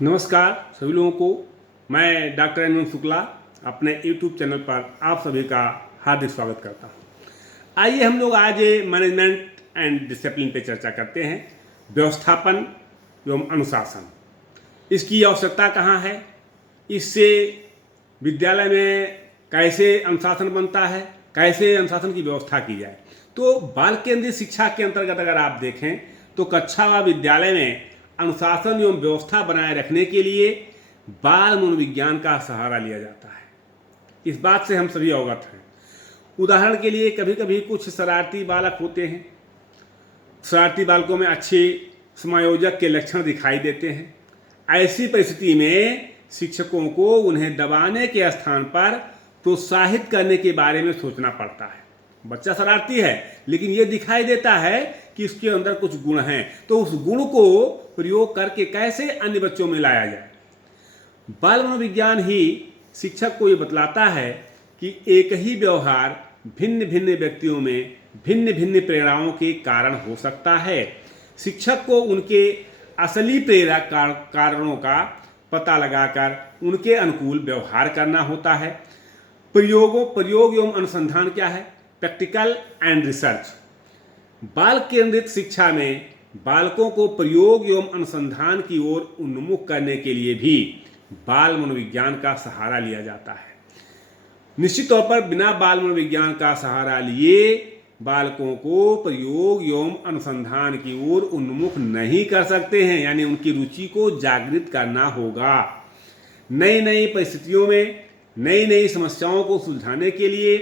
नमस्कार सभी लोगों को। मैं डॉक्टर एन शुक्ला अपने YouTube चैनल पर आप सभी का हार्दिक स्वागत करता हूँ। आइए हम लोग आज मैनेजमेंट एंड डिसिप्लिन पे चर्चा करते हैं। व्यवस्थापन एवं अनुशासन, इसकी आवश्यकता कहाँ है, इससे विद्यालय में कैसे अनुशासन बनता है, कैसे अनुशासन की व्यवस्था की जाए। तो बाल केंद्रित शिक्षा के अंतर्गत अगर आप देखें तो कक्षा व विद्यालय में अनुशासन एवं व्यवस्था बनाए रखने के लिए बाल मनोविज्ञान का सहारा लिया जाता है। इस बात से हम सभी अवगत हैं। उदाहरण के लिए कभी कभी कुछ शरारती बालक होते हैं। शरारती बालकों में अच्छे समायोजक के लक्षण दिखाई देते हैं। ऐसी परिस्थिति में शिक्षकों को उन्हें दबाने के स्थान पर प्रोत्साहित करने के बारे में सोचना पड़ता है। बच्चा शरारती है लेकिन ये दिखाई देता है कि उसके अंदर कुछ गुण हैं, तो उस गुण को प्रयोग करके कैसे अन्य बच्चों में लाया जाए। बाल मनोविज्ञान ही शिक्षक को ये बतलाता है कि एक ही व्यवहार भिन्न भिन्न व्यक्तियों में भिन्न भिन्न प्रेरणाओं के कारण हो सकता है। शिक्षक को उनके असली प्रेरक कारणों का पता लगाकर उनके अनुकूल व्यवहार करना होता है। प्रयोग एवं अनुसंधान क्या है? Practical and research. बाल केंद्रित शिक्षा में बालकों को प्रयोग एवं अनुसंधान की ओर उन्मुख करने के लिए भी बाल मनोविज्ञान का सहारा लिया जाता है। निश्चित तौर पर बिना बाल मनोविज्ञान का सहारा लिए बालकों को प्रयोग एवं अनुसंधान की ओर उन्मुख नहीं कर सकते हैं, यानी उनकी रुचि को जागृत करना होगा। नई नई परिस्थितियों में नई नई समस्याओं को सुलझाने के लिए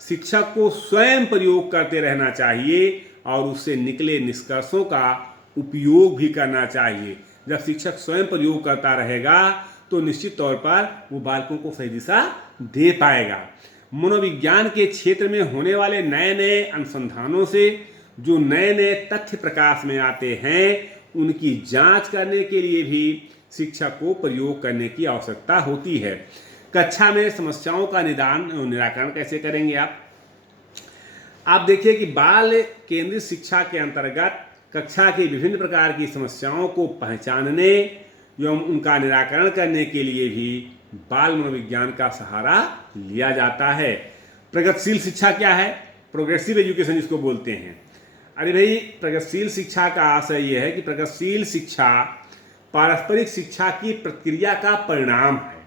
शिक्षक को स्वयं प्रयोग करते रहना चाहिए और उससे निकले निष्कर्षों का उपयोग भी करना चाहिए। जब शिक्षक स्वयं प्रयोग करता रहेगा तो निश्चित तौर पर वो बालकों को सही दिशा दे पाएगा। मनोविज्ञान के क्षेत्र में होने वाले नए नए अनुसंधानों से जो नए नए तथ्य प्रकाश में आते हैं उनकी जांच करने के लिए भी शिक्षक को प्रयोग करने की आवश्यकता होती है। कक्षा में समस्याओं का निराकरण कैसे करेंगे आप देखिए कि बाल केंद्रित शिक्षा के अंतर्गत कक्षा की विभिन्न प्रकार की समस्याओं को पहचानने एवं उनका निराकरण करने के लिए भी बाल मनोविज्ञान का सहारा लिया जाता है। प्रगतिशील शिक्षा क्या है? प्रोग्रेसिव एजुकेशन जिसको बोलते हैं। अरे भाई, प्रगतिशील शिक्षा का आशय यह है कि प्रगतिशील शिक्षा पारस्परिक शिक्षा की प्रक्रिया का परिणाम है।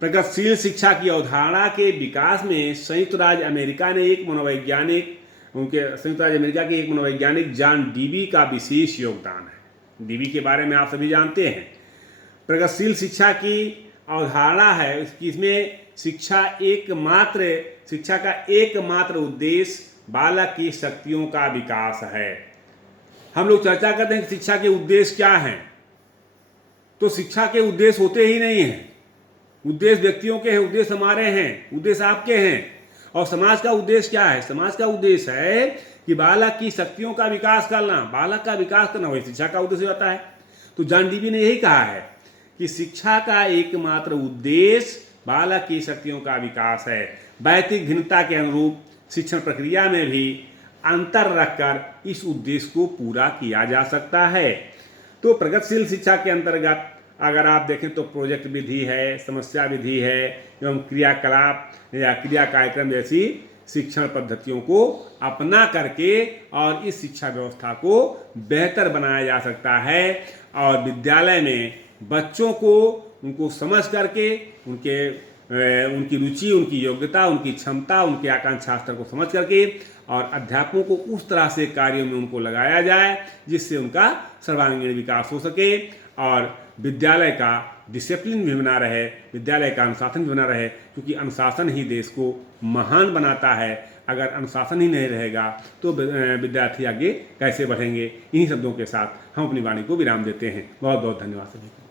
प्रगतिशील शिक्षा की अवधारणा के विकास में संयुक्त राज्य अमेरिका के एक मनोवैज्ञानिक जॉन डीबी का विशेष योगदान है। डीबी के बारे में आप सभी जानते हैं। प्रगतिशील शिक्षा की अवधारणा है इसमें शिक्षा का एकमात्र उद्देश्य बालक की शक्तियों का विकास है। हम लोग चर्चा करते हैं कि शिक्षा के उद्देश्य क्या हैं, तो शिक्षा के उद्देश्य होते ही नहीं हैं। उद्देश्य व्यक्तियों के हैं, उद्देश्य हमारे हैं, उद्देश्य आपके हैं। और समाज का उद्देश्य क्या है? समाज का उद्देश्य है कि बालक की शक्तियों का विकास करना, बालक का विकास करना, वही शिक्षा का उद्देश्य होता है। तो जॉन डीबी ने यही कहा है कि शिक्षा का एकमात्र उद्देश्य बालक की शक्तियों का विकास है। वैयक्तिक भिन्नता के अनुरूप शिक्षण प्रक्रिया में भी अंतर रखकर इस उद्देश्य को पूरा किया जा सकता है। तो प्रगतिशील शिक्षा के अंतर्गत अगर आप देखें तो प्रोजेक्ट विधि है, समस्या विधि है एवं क्रियाकलाप या क्रिया कार्यक्रम जैसी शिक्षण पद्धतियों को अपना करके और इस शिक्षा व्यवस्था को बेहतर बनाया जा सकता है। और विद्यालय में बच्चों को उनको समझ करके उनकी रुचि, उनकी योग्यता, उनकी क्षमता, उनकी आकांक्षा स्तर को समझ करके और अध्यापकों को उस तरह से कार्यों में उनको लगाया जाए जिससे उनका सर्वांगीण विकास हो सके और विद्यालय का डिसिप्लिन भी बना रहे, विद्यालय का अनुशासन भी बना रहे, क्योंकि अनुशासन ही देश को महान बनाता है। अगर अनुशासन ही नहीं रहेगा तो विद्यार्थी आगे कैसे बढ़ेंगे। इन्हीं शब्दों के साथ हम अपनी वाणी को विराम देते हैं। बहुत बहुत धन्यवाद सभी को।